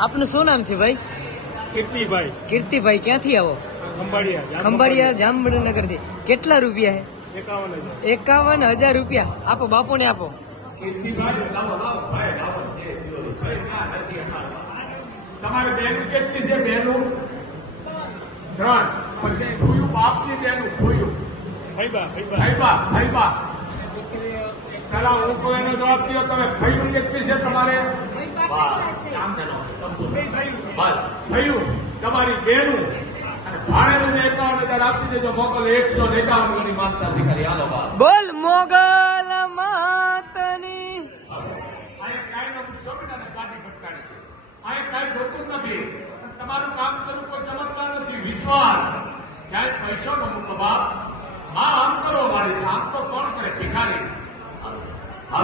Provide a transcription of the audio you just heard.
આપનું શું નામ છે ભાઈ? કીર્તિભાઈ. કીર્તિભાઈ ક્યાંથી આવો? ખંભાળિયા ખંભાળિયા જામનગરથી કેટલા રૂપિયા હે એકાવન હજાર. રૂપિયા. આપો બાપુને આપો. તમારે બેનું કેટલી છે બેનું. ત્રણ. પછી ફૂયું બાપની બેનું ફૂયું ભાઈબા ભાઈબા. ભાઈબા ભાઈબા. પેલા હું કોઈ એનો જવાબ દો તમે ફૈયું કેટલી છે તમારે. ફૈયું તમારી બેનું અને ભાડેનું ને એકાવન હજાર આપી દેજો મોકલ એકસો ને એકાવન ગણી માનતા શીખરી હાલો બા બોલ મોગલ માતની તમારું કામ કરવું કોઈ ચમત્કાર નથી. વિશ્વાસ. ક્યાંય પૈસો ન બાપ. હા આમ કરો મારી આમ તો કોણ કરે? ભિખારી.